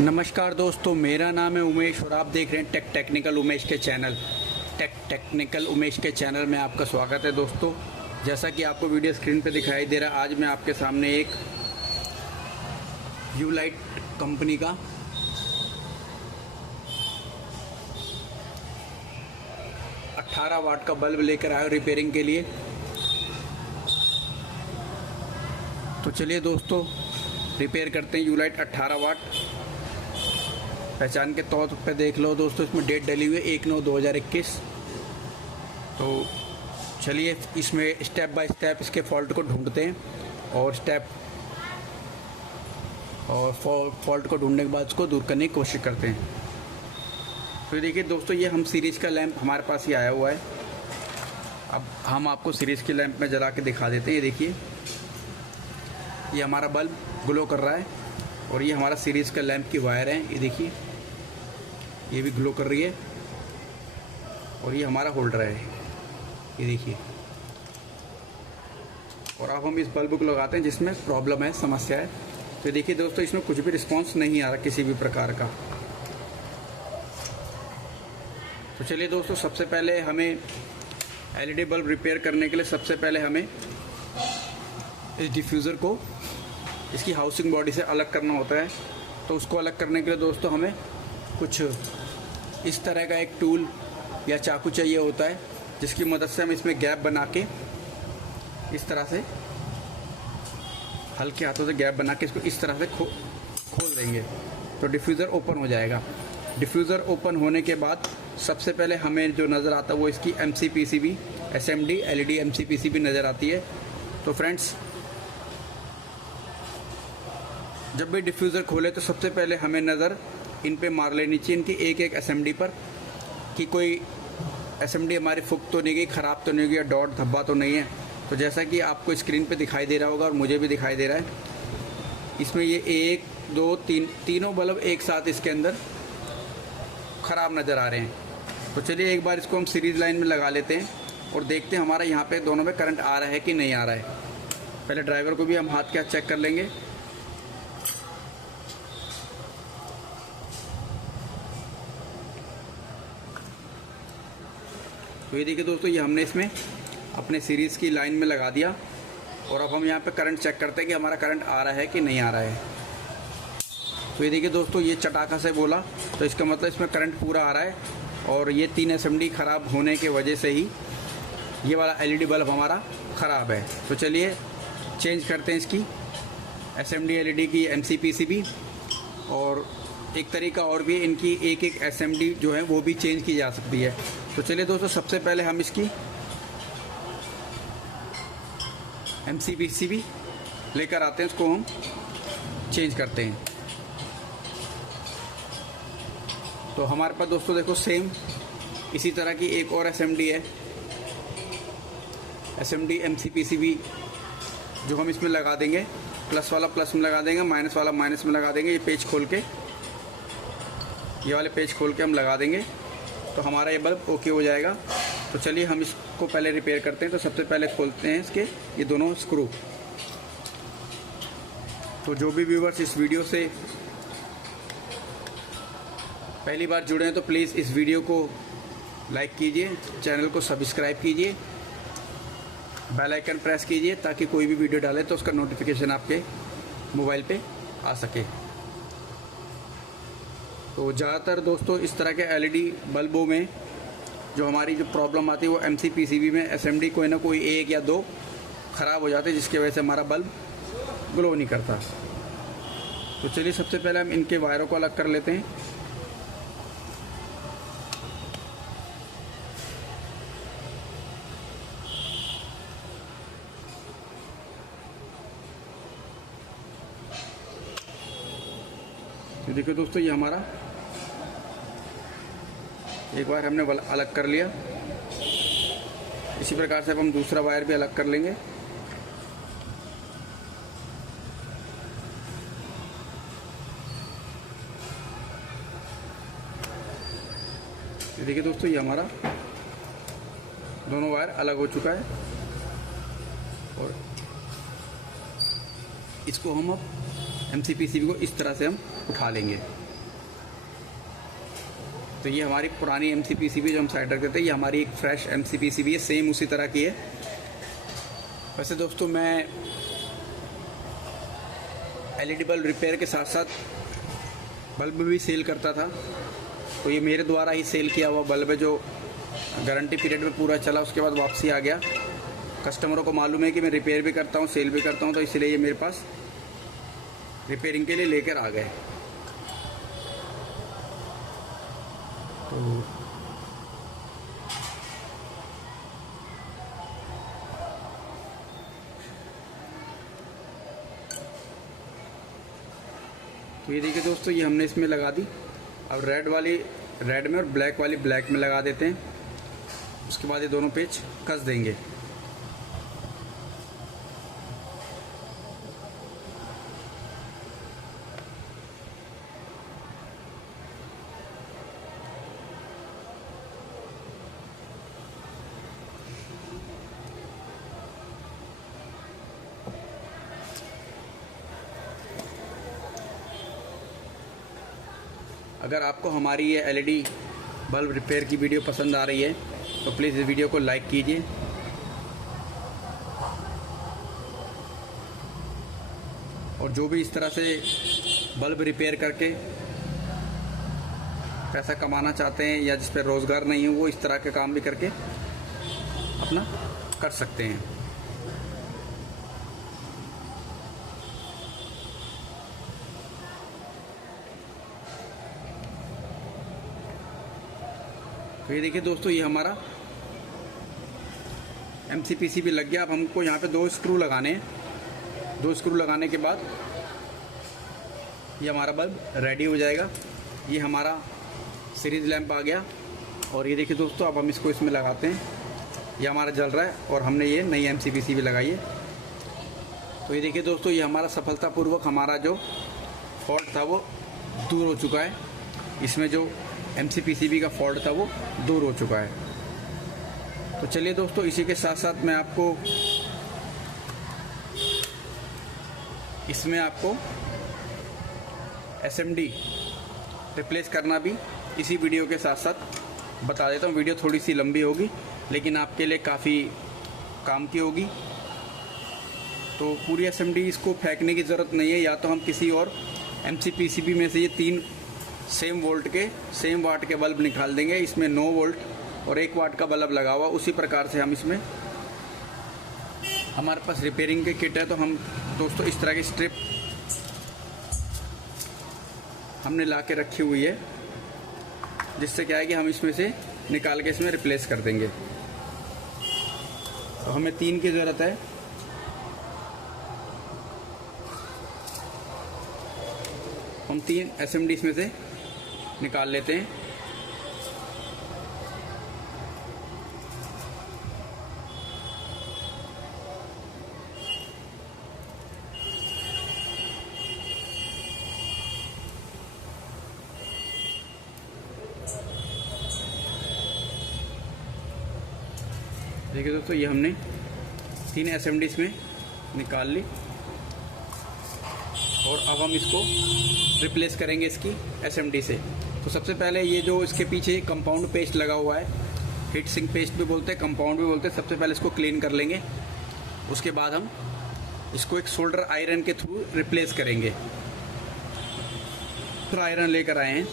नमस्कार दोस्तों, मेरा नाम है उमेश और आप देख रहे हैं टेक्निकल उमेश के चैनल। टेक्निकल उमेश के चैनल में आपका स्वागत है दोस्तों। जैसा कि आपको वीडियो स्क्रीन पे दिखाई दे रहा है, आज मैं आपके सामने एक यूलाइट कंपनी का अठारह वाट का बल्ब लेकर आया रिपेयरिंग के लिए। तो चलिए दोस्तों, रिपेयर करते हैं यूलाइट 18 वाट। पहचान के तौर पे देख लो दोस्तों, इसमें डेट डली हुई है 1/9/2021। तो चलिए इसमें स्टेप बाय स्टेप इसके फॉल्ट को ढूंढते हैं और फॉल्ट को ढूंढने के बाद उसको दूर करने की कोशिश करते हैं। तो देखिए दोस्तों, ये हम सीरीज़ का लैंप हमारे पास ही आया हुआ है। अब हम आपको सीरीज़ के लैंप में जला के दिखा देते हैं। ये देखिए, ये हमारा बल्ब ग्लो कर रहा है और ये हमारा सीरीज़ का लैंप की वायर है। ये देखिए, ये भी ग्लो कर रही है और ये हमारा होल्डर है। ये देखिए, और अब हम इस बल्ब को लगाते हैं जिसमें प्रॉब्लम है, समस्या है। तो देखिए दोस्तों, इसमें कुछ भी रिस्पांस नहीं आ रहा किसी भी प्रकार का। तो चलिए दोस्तों, सबसे पहले हमें एलईडी बल्ब रिपेयर करने के लिए सबसे पहले हमें इस डिफ्यूज़र को इसकी हाउसिंग बॉडी से अलग करना होता है। तो उसको अलग करने के लिए दोस्तों हमें कुछ इस तरह का एक टूल या चाकू चाहिए होता है, जिसकी मदद से हम इसमें गैप बना के इस तरह से हल्के हाथों से गैप बना के इसको इस तरह से खोल देंगे तो डिफ्यूज़र ओपन हो जाएगा। डिफ्यूज़र ओपन होने के बाद सबसे पहले हमें जो नज़र आता है वो इसकी MCPCB SMD LED MCPCB नज़र आती है। तो फ्रेंड्स, जब भी डिफ्यूज़र खोले तो सबसे पहले हमें नज़र इन पे मार लेनी चाहिए, इनकी एक एक SMD पर, कि कोई SMD हमारी फुक तो नहीं गई, ख़राब तो नहीं गई या डॉट धब्बा तो नहीं है। तो जैसा कि आपको स्क्रीन पे दिखाई दे रहा होगा और मुझे भी दिखाई दे रहा है, इसमें ये 1 2 3 तीनों बल्ब एक साथ इसके अंदर ख़राब नज़र आ रहे हैं। तो चलिए एक बार इसको हम सीरीज़ लाइन में लगा लेते हैं और देखते हैं हमारा यहाँ पे दोनों में करंट आ रहा है कि नहीं आ रहा है। पहले ड्राइवर को भी हम हाथ के हाथ चेक कर लेंगे। तो ये देखिए दोस्तों, ये हमने इसमें अपने सीरीज़ की लाइन में लगा दिया और अब हम यहाँ पे करंट चेक करते हैं कि हमारा करंट आ रहा है कि नहीं आ रहा है। तो ये देखिए दोस्तों, ये चटाका से बोला तो इसका मतलब इसमें करंट पूरा आ रहा है और ये 3 SMD ख़राब होने की वजह से ही ये वाला LED बल्ब हमारा ख़राब है। तो चलिए चेंज करते हैं इसकी SMD LED की MCPCB, और एक तरीका और भी, इनकी एक एक SMD जो है वो भी चेंज की जा सकती है। तो चलिए दोस्तों, सबसे पहले हम इसकी MCPCB लेकर आते हैं, इसको हम चेंज करते हैं। तो हमारे पास दोस्तों देखो सेम इसी तरह की एक और SMD है, SMD MCPCB, जो हम इसमें लगा देंगे। प्लस वाला प्लस में लगा देंगे, माइनस वाला माइनस में लगा देंगे। ये पेज खोल के, ये वाले पेज खोल के हम लगा देंगे तो हमारा ये बल्ब ओके हो जाएगा। तो चलिए हम इसको पहले रिपेयर करते हैं। तो सबसे पहले खोलते हैं इसके ये दोनों स्क्रू। तो जो भी व्यूवर्स इस वीडियो से पहली बार जुड़े हैं तो प्लीज़ इस वीडियो को लाइक कीजिए, चैनल को सब्सक्राइब कीजिए, बेल आइकन प्रेस कीजिए ताकि कोई भी वीडियो डाले तो उसका नोटिफिकेशन आपके मोबाइल पे आ सके। तो ज़्यादातर दोस्तों इस तरह के LED बल्बों में जो हमारी जो प्रॉब्लम आती है वो MCPCB में SMD कोई ना कोई 1 या 2 ख़राब हो जाते हैं, जिसकी वजह से हमारा बल्ब ग्लो नहीं करता। तो चलिए सबसे पहले हम इनके वायरों को अलग कर लेते हैं। तो देखिए दोस्तों, ये हमारा एक बार हमने अलग कर लिया। इसी प्रकार से अब हम दूसरा वायर भी अलग कर लेंगे। देखिए दोस्तों, ये हमारा दोनों वायर अलग हो चुका है और इसको हम अब MCPCB को इस तरह से हम उठा लेंगे। तो ये हमारी पुरानी MCPCB जो हम साइड रखते थे, ये हमारी एक फ्रेश MCPCB है, सेम उसी तरह की है। वैसे दोस्तों मैं LED बल्ब रिपेयर के साथ साथ बल्ब भी सेल करता था, तो ये मेरे द्वारा ही सेल किया हुआ बल्ब है जो गारंटी पीरियड में पूरा चला, उसके बाद वापसी आ गया। कस्टमरों को मालूम है कि मैं रिपेयर भी करता हूँ, सेल भी करता हूँ, तो इसलिए ये मेरे पास रिपेयरिंग के लिए लेकर आ गए। तो ये देखिए दोस्तों, ये हमने इसमें लगा दी। अब रेड वाली रेड में और ब्लैक वाली ब्लैक में लगा देते हैं। उसके बाद ये दोनों पेच कस देंगे। अगर आपको हमारी ये LED बल्ब रिपेयर की वीडियो पसंद आ रही है तो प्लीज़ इस वीडियो को लाइक कीजिए और जो भी इस तरह से बल्ब रिपेयर करके पैसा कमाना चाहते हैं या जिस पर रोज़गार नहीं है, वो इस तरह के काम भी करके अपना कर सकते हैं। तो ये देखिए दोस्तों, ये हमारा MCPCB लग गया। अब हमको यहाँ पे 2 स्क्रू लगाने हैं। 2 स्क्रू लगाने के बाद ये हमारा बल्ब रेडी हो जाएगा। ये हमारा सीरीज लैंप आ गया और ये देखिए दोस्तों, अब हम इसको इसमें लगाते हैं। ये हमारा जल रहा है और हमने ये नई MCPCB लगाई है। तो ये देखिए दोस्तों, ये हमारा सफलतापूर्वक हमारा जो फॉल्ट था वो दूर हो चुका है। इसमें जो MCPCB का फॉल्ट था वो दूर हो चुका है। तो चलिए दोस्तों, इसी के साथ साथ मैं आपको इसमें आपको SMD रिप्लेस करना भी इसी वीडियो के साथ साथ बता देता हूँ। वीडियो थोड़ी सी लंबी होगी लेकिन आपके लिए काफ़ी काम की होगी। तो पूरी SMD इसको फेंकने की ज़रूरत नहीं है, या तो हम किसी और MCPCB में से ये 3 सेम वाट के बल्ब निकाल देंगे। इसमें 9 वोल्ट और 1 वाट का बल्ब लगा हुआ। उसी प्रकार से हम इसमें, हमारे पास रिपेयरिंग के किट है, तो हम दोस्तों इस तरह की स्ट्रिप हमने ला के रखी हुई है, जिससे क्या है कि हम इसमें से निकाल के इसमें रिप्लेस कर देंगे। तो हमें 3 की ज़रूरत है। हम 3 SMD इसमें से निकाल लेते हैं। देखिए दोस्तों, ये हमने 3 SMD इसमें निकाल ली और अब हम इसको रिप्लेस करेंगे इसकी SMD से। तो सबसे पहले ये जो इसके पीछे कंपाउंड पेस्ट लगा हुआ है, हीट सिंक पेस्ट भी बोलते हैं, कंपाउंड भी बोलते हैं, सबसे पहले इसको क्लीन कर लेंगे। उसके बाद हम इसको एक सोल्डर आयरन के थ्रू रिप्लेस करेंगे। फिर आयरन लेकर आए हैं,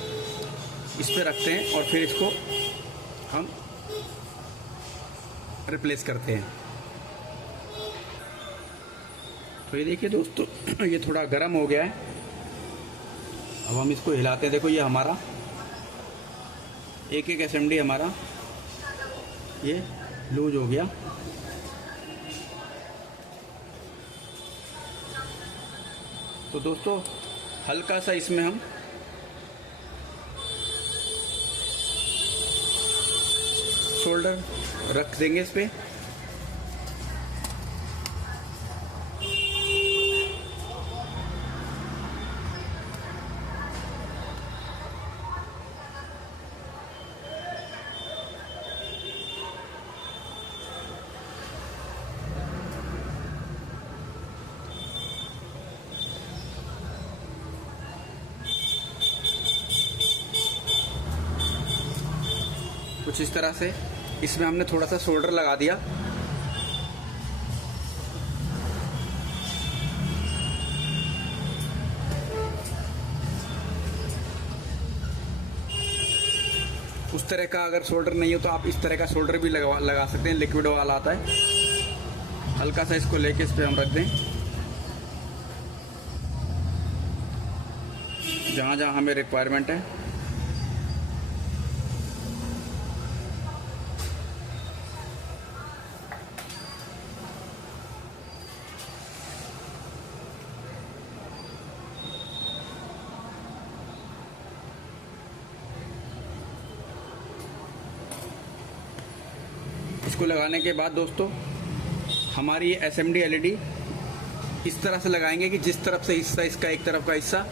इस पर रखते हैं और फिर इसको हम रिप्लेस करते हैं। तो ये देखिए दोस्तों, ये थोड़ा गर्म हो गया है। अब हम इसको हिलाते हैं। देखो, ये हमारा एक SMD हमारा ये लूज हो गया। तो दोस्तों, हल्का सा इसमें हम शोल्डर रख देंगे इस पे। कुछ इस तरह से इसमें हमने थोड़ा सा सोल्डर लगा दिया। उस तरह का अगर सोल्डर नहीं हो तो आप इस तरह का सोल्डर भी लगा सकते हैं, लिक्विड वाला आता है। हल्का सा इसको लेके इस पे हम रख दें, जहाँ जहाँ हमें रिक्वायरमेंट है। इसको लगाने के बाद दोस्तों हमारी ये SMD LED इस तरह से लगाएंगे कि जिस तरफ से हिस्सा इसका, एक तरफ का हिस्सा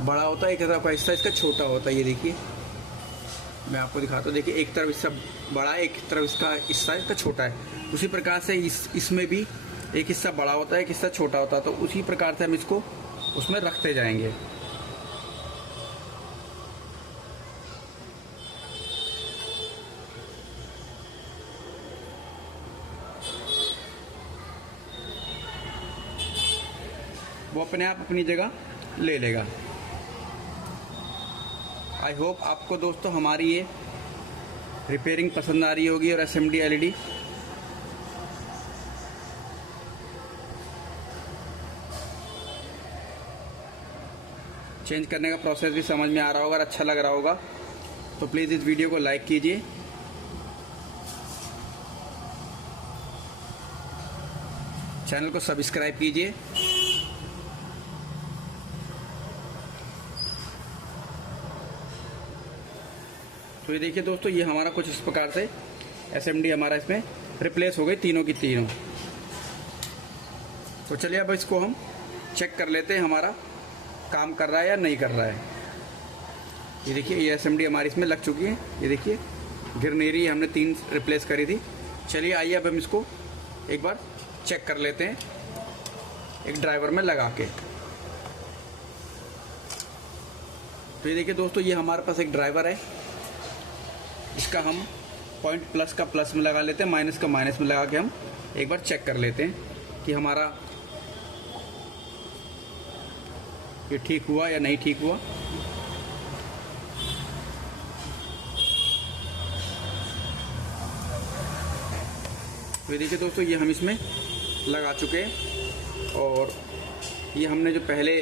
बड़ा होता है, एक तरफ का हिस्सा इसका छोटा होता है। ये देखिए मैं आपको दिखाता हूँ, देखिए एक तरफ हिस्सा बड़ा है, एक तरफ इसका हिस्सा इसका छोटा है। उसी प्रकार से इसमें भी एक हिस्सा बड़ा होता है, एक हिस्सा छोटा होता है। तो उसी प्रकार से हम इसको उसमें रखते जाएंगे। वो अपने आप अपनी जगह ले लेगा। आई होप आपको दोस्तों हमारी ये रिपेयरिंग पसंद आ रही होगी। और SMD LED चेंज करने का प्रोसेस भी समझ में आ रहा होगा और अच्छा लग रहा होगा, तो प्लीज़ इस वीडियो को लाइक कीजिए, चैनल को सब्सक्राइब कीजिए। तो ये देखिए दोस्तों, ये हमारा कुछ इस प्रकार से SMD हमारा इसमें रिप्लेस हो गई, तीनों की तीनों। तो चलिए अब इसको हम चेक कर लेते हैं हमारा काम कर रहा है या नहीं कर रहा है। ये देखिए ये SMD हमारी इसमें लग चुकी है। ये देखिए गिरनेरी हमने 3 रिप्लेस करी थी। चलिए आइए अब हम इसको एक बार चेक कर लेते हैं एक ड्राइवर में लगा के। तो ये देखिए दोस्तों, ये हमारे पास एक ड्राइवर है। इसका हम पॉइंट प्लस का प्लस में लगा लेते हैं, माइनस का माइनस में लगा के हम एक बार चेक कर लेते हैं कि हमारा ये ठीक हुआ या नहीं ठीक हुआ। तो ये देखिए दोस्तों, ये हम इसमें लगा चुके हैं। और ये हमने जो पहले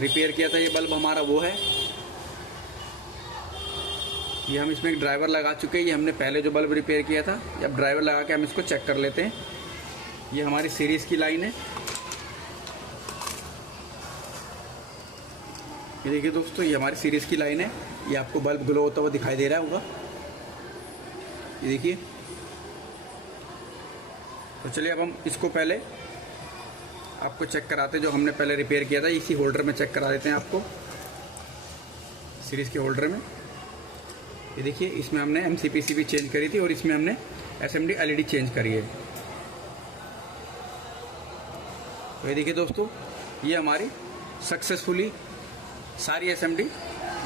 रिपेयर किया था ये बल्ब हमारा वो है। ये हम इसमें एक ड्राइवर लगा चुके हैं। ये हमने पहले जो बल्ब रिपेयर किया था, अब ड्राइवर लगा के हम इसको चेक कर लेते हैं। ये हमारी सीरीज़ की लाइन है। ये देखिए दोस्तों, ये हमारी सीरीज़ की लाइन है। ये आपको बल्ब ग्लो होता हुआ दिखाई दे रहा होगा। ये देखिए। तो चलिए अब हम इसको पहले आपको चेक कराते हैं, जो हमने पहले रिपेयर किया था इसी होल्डर में चेक करा देते हैं आपको, सीरीज़ के होल्डर में। ये देखिए, इसमें हमने MCPC भी चेंज करी थी और इसमें हमने SMD LED चेंज करी है। तो ये देखिए दोस्तों, ये हमारी सक्सेसफुली सारी SMD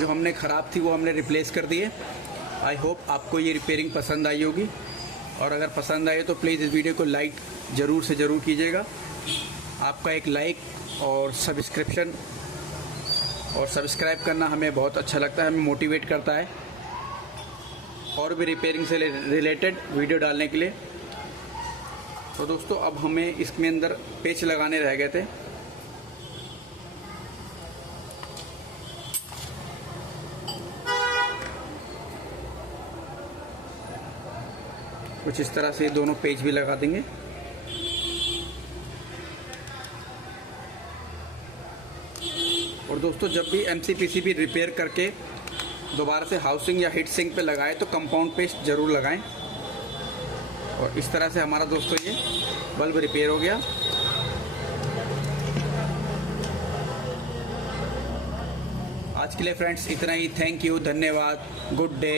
जो हमने ख़राब थी वो हमने रिप्लेस कर दी है। आई होप आपको ये रिपेयरिंग पसंद आई होगी, और अगर पसंद आए तो प्लीज़ इस वीडियो को लाइक ज़रूर से ज़रूर कीजिएगा। आपका एक लाइक और सब्सक्राइब करना हमें बहुत अच्छा लगता है, हमें मोटिवेट करता है और भी रिपेयरिंग से रिलेटेड वीडियो डालने के लिए। तो दोस्तों, अब हमें इसमें अंदर पेच लगाने रह गए थे। कुछ इस तरह से दोनों पेच भी लगा देंगे। और दोस्तों, जब भी MCPC भी रिपेयर करके दोबारा से हाउसिंग या हीट सिंक पे लगाएं तो कंपाउंड पेस्ट ज़रूर लगाएं। और इस तरह से हमारा दोस्तों ये बल्ब रिपेयर हो गया। आज के लिए फ्रेंड्स इतना ही। थैंक यू, धन्यवाद, गुड डे।